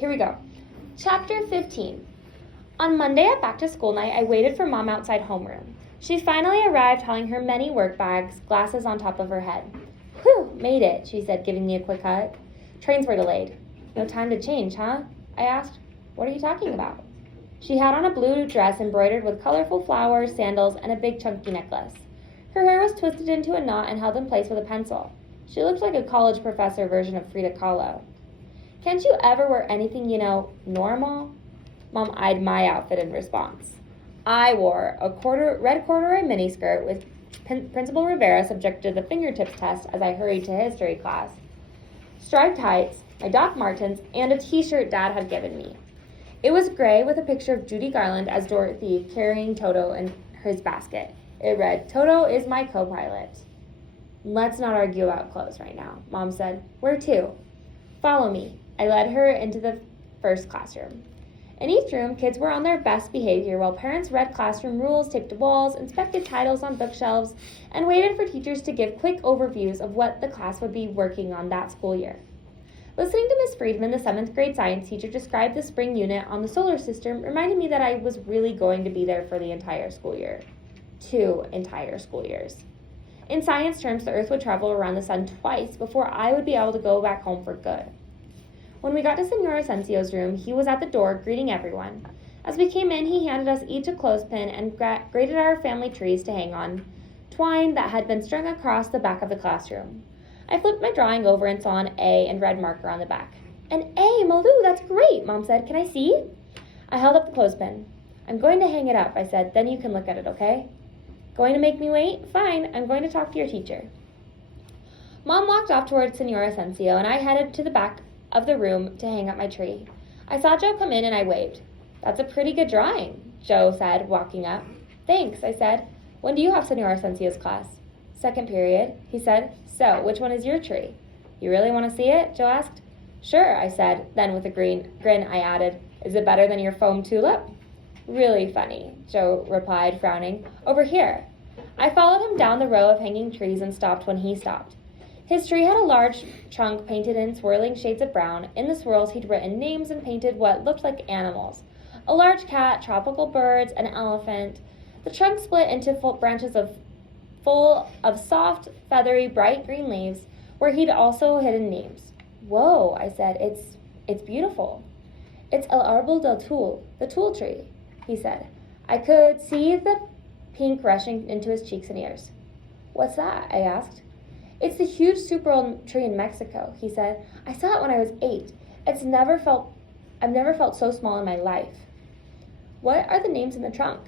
here we go. Chapter 15. On Monday at back-to-school night, I waited for Mom outside homeroom. She finally arrived hauling her many work bags, glasses on top of her head. Whew, made it, she said, giving me a quick hug. Trains were delayed. No time to change, huh? I asked. What are you talking about? She had on a blue dress embroidered with colorful flowers, sandals, and a big chunky necklace. Her hair was twisted into a knot and held in place with a pencil. She looked like a college professor version of Frida Kahlo. Can't you ever wear anything, normal? Mom eyed my outfit in response. I wore a red corduroy miniskirt with Principal Rivera subjected to the fingertips test as I hurried to history class. Striped tights, my Doc Martens, and a t-shirt Dad had given me. It was gray with a picture of Judy Garland as Dorothy carrying Toto in his basket. It read, Toto is my co-pilot. Let's not argue about clothes right now, Mom said. Where to? Follow me. I led her into the first classroom. In each room, kids were on their best behavior while parents read classroom rules, taped to walls, inspected titles on bookshelves, and waited for teachers to give quick overviews of what the class would be working on that school year. Listening to Miss Friedman, the 7th grade science teacher, describe the spring unit on the solar system reminded me that I was really going to be there for the entire school year. 2 entire school years. In science terms, the Earth would travel around the sun twice before I would be able to go back home for good. When we got to Senor Asencio's room, he was at the door greeting everyone. As we came in, he handed us each a clothespin and graded our family trees to hang on twine that had been strung across the back of the classroom. I flipped my drawing over and saw an A in red marker on the back. An A, Malou, that's great, Mom said. Can I see? I held up the clothespin. I'm going to hang it up, I said. Then you can look at it, okay? Going to make me wait? Fine, I'm going to talk to your teacher. Mom walked off towards Senor Asencio, and I headed to the back of the room to hang up my tree. I saw Joe come in and I waved. That's a pretty good drawing, Joe said, walking up. Thanks, I said. When do you have Senor Asencio's class? Second period, he said. So, which one is your tree? You really want to see it? Joe asked. Sure, I said. Then with a grin, I added, is it better than your foam tulip? Really funny, Joe replied, frowning. Over here. I followed him down the row of hanging trees and stopped when he stopped. His tree had a large trunk painted in swirling shades of brown. In the swirls, he'd written names and painted what looked like animals. A large cat, tropical birds, an elephant. The trunk split into full branches full of soft, feathery, bright green leaves, where he'd also hidden names. Whoa, I said, it's beautiful. It's El Arbol del Tul, the Tul tree, he said. I could see the pink rushing into his cheeks and ears. What's that? I asked. It's the huge super old tree in Mexico, he said. I saw it when I was 8. I've never felt so small in my life. What are the names in the trunk?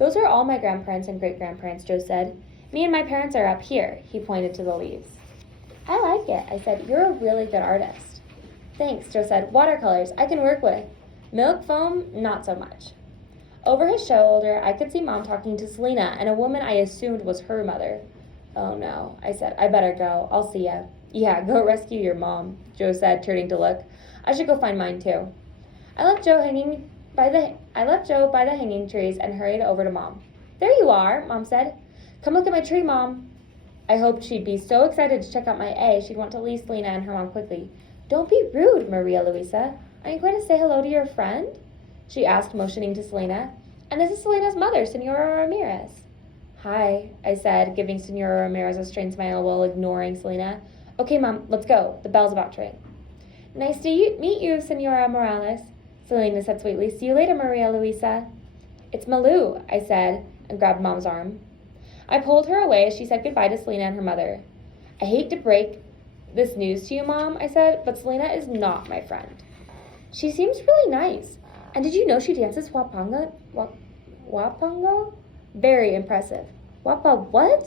Those are all my grandparents and great-grandparents, Joe said. Me and my parents are up here, he pointed to the leaves. I like it, I said. You're a really good artist. Thanks, Joe said. Watercolors, I can work with. Milk foam, not so much. Over his shoulder, I could see Mom talking to Selena and a woman I assumed was her mother. Oh no, I said. I better go. I'll see ya. Yeah, go rescue your mom, Joe said, turning to look. I should go find mine too. I left Joe by the hanging trees and hurried over to Mom. There you are, Mom said. Come look at my tree, Mom. I hoped she'd be so excited to check out my A, she'd want to leave Selena and her mom quickly. Don't be rude, Maria Luisa. Are you going to say hello to your friend? She asked, motioning to Selena. And this is Selena's mother, Senora Ramirez. Hi, I said, giving Senora Ramirez a strained smile while ignoring Selena. Okay, Mom, let's go. The bell's about to ring. Nice to meet you, Senora Morales, Selena said sweetly. See you later, Maria Luisa. It's Malou, I said, and grabbed Mom's arm. I pulled her away as she said goodbye to Selena and her mother. I hate to break this news to you, Mom, I said, but Selena is not my friend. She seems really nice. And did you know she dances Wapango? Wapango? Very impressive. Wapa what?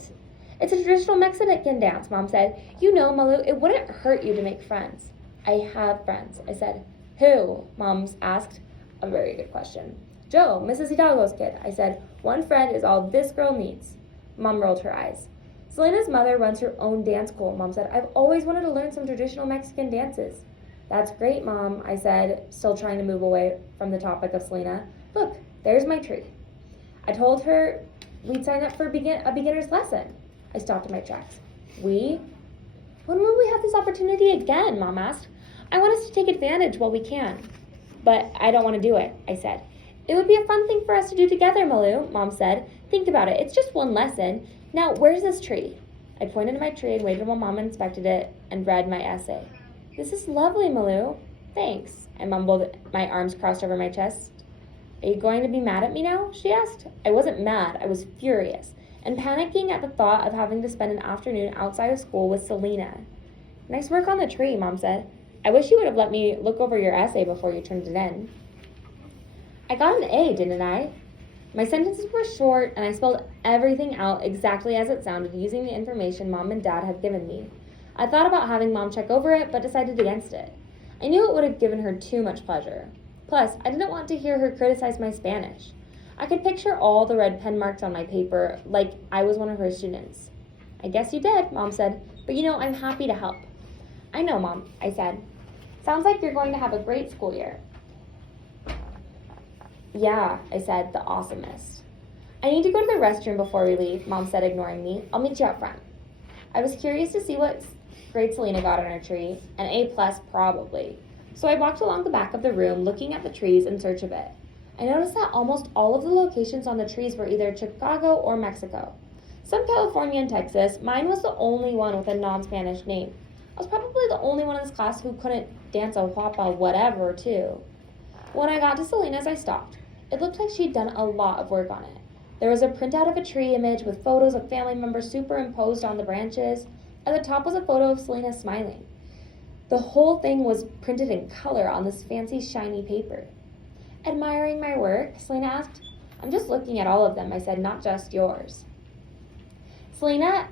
It's a traditional Mexican dance, Mom said. You know, Malou, it wouldn't hurt you to make friends. I have friends, I said. Who? Mom asked. A very good question. Joe, Mrs. Hidalgo's kid, I said. One friend is all this girl needs. Mom rolled her eyes. Selena's mother runs her own dance school, Mom said. I've always wanted to learn some traditional Mexican dances. That's great, Mom, I said, still trying to move away from the topic of Selena. Look, there's my tree. I told her we'd sign up for a beginner's lesson. I stopped in my tracks. We? When will we have this opportunity again, Mom asked. I want us to take advantage while we can. But I don't want to do it, I said. It would be a fun thing for us to do together, Malou, Mom said. Think about it. It's just one lesson. Now, where's this tree? I pointed to my tree and waited while Mom inspected it and read my essay. This is lovely, Malou. Thanks, I mumbled, my arms crossed over my chest. Are you going to be mad at me now? She asked. I wasn't mad. I was furious and panicking at the thought of having to spend an afternoon outside of school with Selena. Nice work on the tree, Mom said. I wish you would have let me look over your essay before you turned it in. I got an A, didn't I? My sentences were short, and I spelled everything out exactly as it sounded using the information Mom and Dad had given me. I thought about having Mom check over it, but decided against it. I knew it would have given her too much pleasure. Plus, I didn't want to hear her criticize my Spanish. I could picture all the red pen marks on my paper like I was one of her students. I guess you did, Mom said, but I'm happy to help. I know, Mom, I said. Sounds like you're going to have a great school year. Yeah, I said, the awesomest. I need to go to the restroom before we leave, Mom said, ignoring me. I'll meet you out front. I was curious to see what grade Selena got on her tree. An A+, probably. So I walked along the back of the room, looking at the trees in search of it. I noticed that almost all of the locations on the trees were either Chicago or Mexico. Some California and Texas. Mine was the only one with a non-Spanish name. I was probably the only one in this class who couldn't dance a huapa whatever, too. When I got to Selena's, I stopped. It looked like she'd done a lot of work on it. There was a printout of a tree image with photos of family members superimposed on the branches. At the top was a photo of Selena smiling. The whole thing was printed in color on this fancy, shiny paper. Admiring my work? Selena asked. I'm just looking at all of them, I said, not just yours. Selena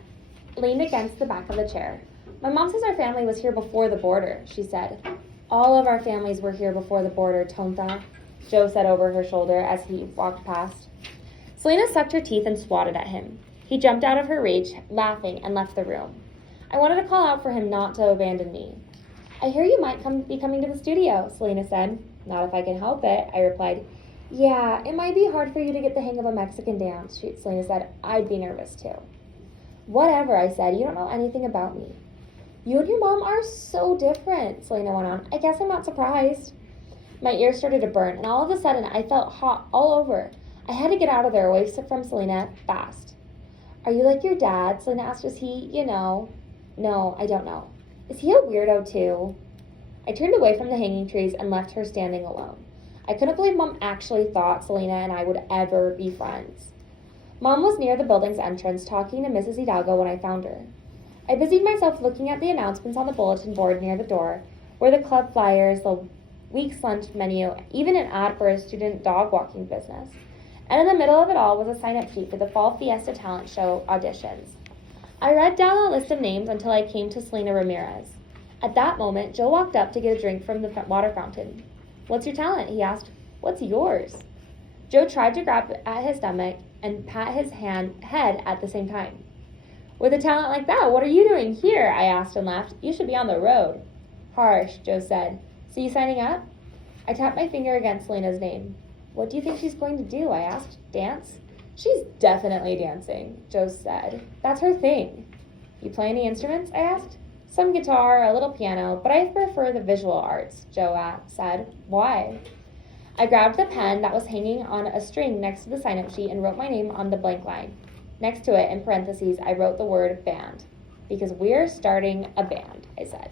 leaned against the back of the chair. My mom says our family was here before the border, she said. All of our families were here before the border, tonta, Joe said over her shoulder as he walked past. Selena sucked her teeth and swatted at him. He jumped out of her rage, laughing, and left the room. I wanted to call out for him not to abandon me. I hear you might be coming to the studio, Selena said. Not if I can help it, I replied. Yeah, it might be hard for you to get the hang of a Mexican dance, Selena said. I'd be nervous too. Whatever, I said. You don't know anything about me. You and your mom are so different, Selena went on. I guess I'm not surprised. My ears started to burn, and all of a sudden I felt hot all over. I had to get out of there, away from Selena, fast. Are you like your dad? Selena asked. Is he, No, I don't know. Is he a weirdo too? I turned away from the hanging trees and left her standing alone. I couldn't believe Mom actually thought Selena and I would ever be friends. Mom was near the building's entrance talking to Mrs. Hidalgo when I found her. I busied myself looking at the announcements on the bulletin board near the door, where the club flyers, the week's lunch menu, even an ad for a student dog walking business. And in the middle of it all was a sign-up sheet for the Fall Fiesta Talent Show auditions. I read down a list of names until I came to Selena Ramirez. At that moment, Joe walked up to get a drink from the water fountain. What's your talent? He asked. What's yours? Joe tried to grab at his stomach and pat his head at the same time. With a talent like that, what are you doing here? I asked and laughed. You should be on the road. Harsh, Joe said. So you signing up? I tapped my finger against Selena's name. What do you think she's going to do? I asked. Dance? She's definitely dancing, Joe said. That's her thing. You play any instruments? I asked. Some guitar, a little piano, but I prefer the visual arts, Joe said. Why? I grabbed the pen that was hanging on a string next to the sign-up sheet and wrote my name on the blank line. Next to it, in parentheses, I wrote the word band. Because we're starting a band, I said.